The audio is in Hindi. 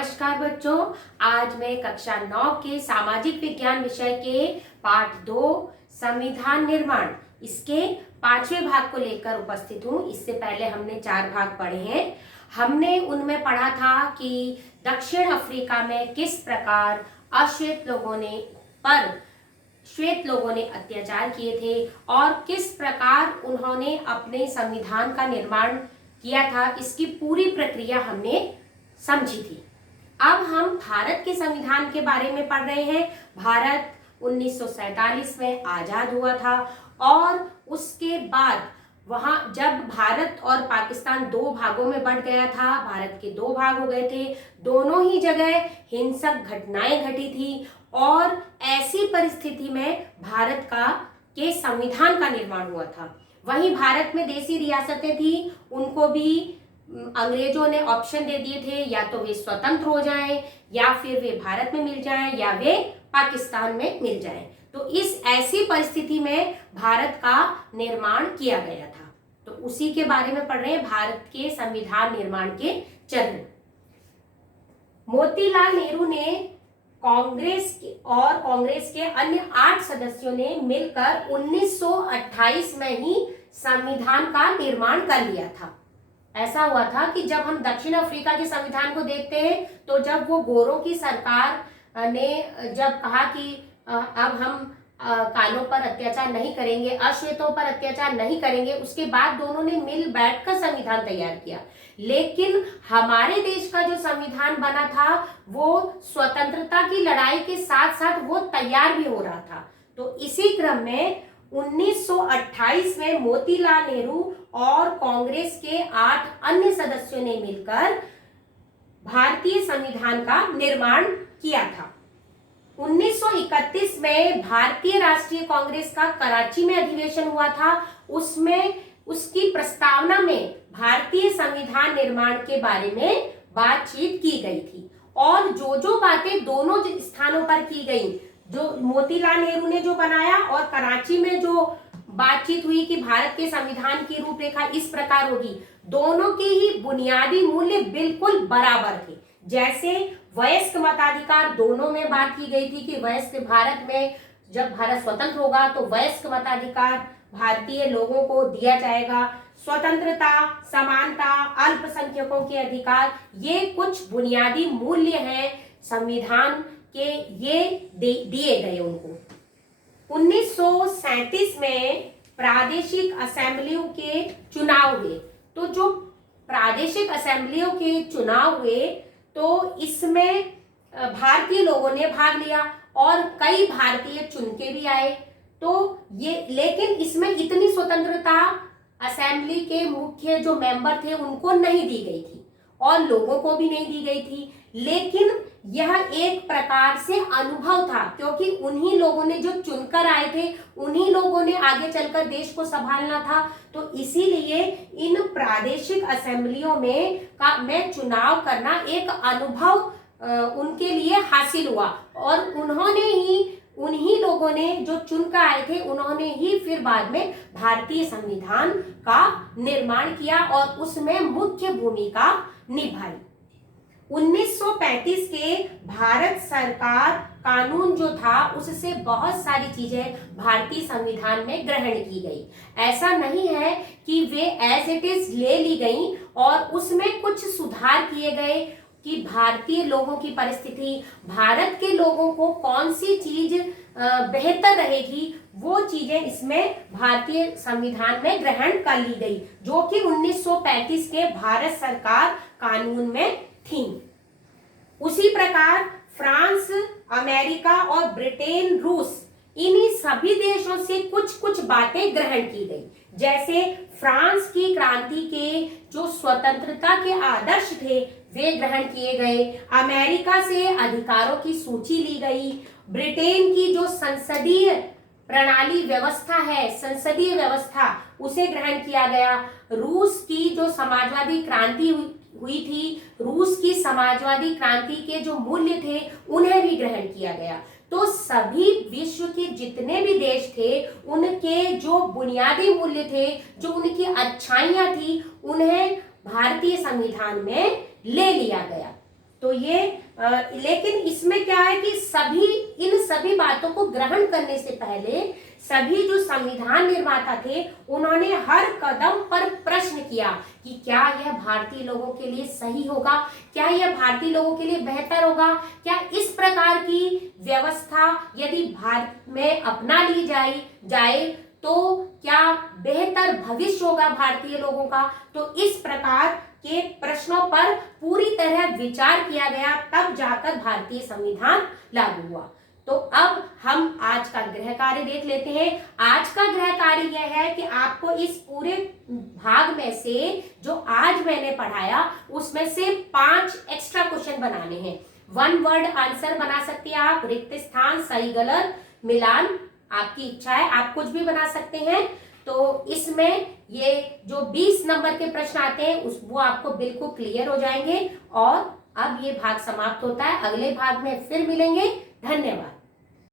नमस्कार बच्चों। आज मैं कक्षा 9 के सामाजिक विज्ञान विषय के पाठ 2 संविधान निर्माण इसके 5वें भाग को लेकर उपस्थित हूँ। इससे पहले हमने 4 भाग पढ़े हैं। हमने उनमें पढ़ा था कि दक्षिण अफ्रीका में किस प्रकार श्वेत लोगों ने अत्याचार किए थे और किस प्रकार उन्होंने अपने संविधान का निर्माण किया था। इसकी पूरी प्रक्रिया हमने समझी थी। अब हम भारत के संविधान के बारे में पढ़ रहे हैं। भारत 1947 में आजाद हुआ था और उसके बाद वहां जब भारत और पाकिस्तान 2 भागों में बंट गया था, भारत के 2 भाग हो गए थे। दोनों ही जगह हिंसक घटनाएं घटी थी और ऐसी परिस्थिति में भारत के संविधान का निर्माण हुआ था। वहीं भारत में देसी रियासतें थी, उनको भी अंग्रेजों ने ऑप्शन दे दिए थे, या तो वे स्वतंत्र हो जाएं, या फिर वे भारत में मिल जाएं, या वे पाकिस्तान में मिल जाएं। तो इस ऐसी परिस्थिति में भारत का निर्माण किया गया था। तो उसी के बारे में पढ़ रहे हैं, भारत के संविधान निर्माण के चरण। मोतीलाल नेहरू ने कांग्रेस के अन्य 8 सदस्यों ने मिलकर 1928 में ही संविधान का निर्माण कर लिया था। ऐसा हुआ था कि जब हम दक्षिण अफ्रीका के संविधान को देखते हैं, तो जब वो गोरों की सरकार ने जब कहा कि अब हम कालों पर अत्याचार नहीं करेंगे, अश्वेतों पर अत्याचार नहीं करेंगे, उसके बाद दोनों ने मिल बैठकर संविधान तैयार किया। लेकिन हमारे देश का जो संविधान बना था वो स्वतंत्रता की लड़ाई के साथ साथ वो तैयार भी हो रहा था। तो इसी क्रम में 1928 में मोतीलाल नेहरू और कांग्रेस के 8 अन्य सदस्यों ने मिलकर भारतीय संविधान का निर्माण किया था। 1931 में भारतीय राष्ट्रीय कांग्रेस का कराची में अधिवेशन हुआ था। उसमें उसकी प्रस्तावना में भारतीय संविधान निर्माण के बारे में बातचीत की गई थी और जो बातें दोनों स्थानों पर की गई, जो मोतीलाल नेहरू ने जो बनाया और कराची में जो बातचीत हुई कि भारत के संविधान की रूपरेखा इस प्रकार होगी, दोनों के ही बुनियादी मूल्य बिल्कुल बराबर थे। जैसे वयस्क मताधिकार, दोनों में बात की गई थी कि वयस्क भारत में जब भारत स्वतंत्र होगा तो वयस्क मताधिकार भारतीय लोगों को दिया जाएगा। स्वतंत्रता, समानता, अल्पसंख्यकों के अधिकार, ये कुछ बुनियादी मूल्य हैं संविधान के, ये दिए गए उनको। 1937 में प्रादेशिक असेंबलियों के चुनाव हुए। तो जो प्रादेशिक असेंबलियों के चुनाव हुए तो इसमें भारतीय लोगों ने भाग लिया और कई भारतीय चुन के भी आए। तो ये, लेकिन इसमें इतनी स्वतंत्रता असेंबली के मुख्य जो मेंबर थे उनको नहीं दी गई थी और लोगों को भी नहीं दी गई थी। लेकिन यह एक प्रकार से अनुभव था, क्योंकि उन्हीं लोगों ने जो चुनकर आए थे, उन्हीं लोगों ने आगे चलकर देश को संभालना था। तो इसीलिए इन प्रादेशिक असेंबलियों में चुनाव करना एक अनुभव उनके लिए हासिल हुआ और उन्हीं लोगों ने जो चुनकर आए थे, उन्होंने ही फिर बाद में भारतीय संविधान का निर्माण किया और उसमें मुख्य भूमिका निभाई। 1935 के भारत सरकार कानून जो था उससे बहुत सारी चीजें भारतीय संविधान में ग्रहण की गई। ऐसा नहीं है कि वे एज इट इज ले ली गई और उसमें कुछ सुधार किए गए कि भारतीय लोगों की परिस्थिति, भारत के लोगों को कौन सी चीज बेहतर रहेगी, वो चीजें इसमें भारतीय संविधान में ग्रहण कर ली गई, जो कि 1935 के भारत सरकार कानून में थी। उसी प्रकार फ्रांस, अमेरिका और ब्रिटेन, रूस, इन्हीं सभी देशों से कुछ बातें ग्रहण की गई। जैसे फ्रांस की क्रांति के जो स्वतंत्रता के आदर्श थे वे ग्रहण किए गए, अमेरिका से अधिकारों की सूची ली गई, ब्रिटेन की जो संसदीय प्रणाली व्यवस्था है, संसदीय व्यवस्था, उसे ग्रहण किया गया, रूस की जो समाजवादी क्रांति हुई थी, रूस की समाजवादी क्रांति के जो मूल्य थे उन्हें भी ग्रहण किया गया। तो सभी विश्व के जितने भी देश थे उनके जो बुनियादी मूल्य थे, जो उनकी अच्छाइयां थी, उन्हें भारतीय संविधान में ले लिया गया। तो ये लेकिन इसमें क्या है कि इन सभी बातों को ग्रहण करने से पहले सभी जो संविधान निर्माता थे उन्होंने हर कदम पर प्रश्न किया कि क्या यह भारतीय लोगों के लिए सही होगा, क्या यह भारतीय लोगों के लिए बेहतर होगा, क्या इस प्रकार की व्यवस्था यदि भारत में अपना ली जाए तो क्या बेहतर भविष्य होगा भारतीय लोगों का। तो इस प्रकार के प्रश्नों पर पूरी तरह विचार किया गया, तब जाकर भारतीय संविधान लागू हुआ। तो अब हम आज का गृह कार्य देख लेते हैं। आज का गृह कार्य यह है कि आपको इस पूरे भाग में से जो आज मैंने पढ़ाया उसमें से 5 एक्स्ट्रा क्वेश्चन बनाने हैं। 1 वर्ड आंसर बना सकते हैं आप, रिक्त स्थान, सही गलत, मिलान, आपकी इच्छा है, आप कुछ भी बना सकते हैं। तो इसमें ये जो 20 नंबर के प्रश्न आते हैं वो आपको बिल्कुल क्लियर हो जाएंगे। और अब ये भाग समाप्त होता है, अगले भाग में फिर मिलेंगे।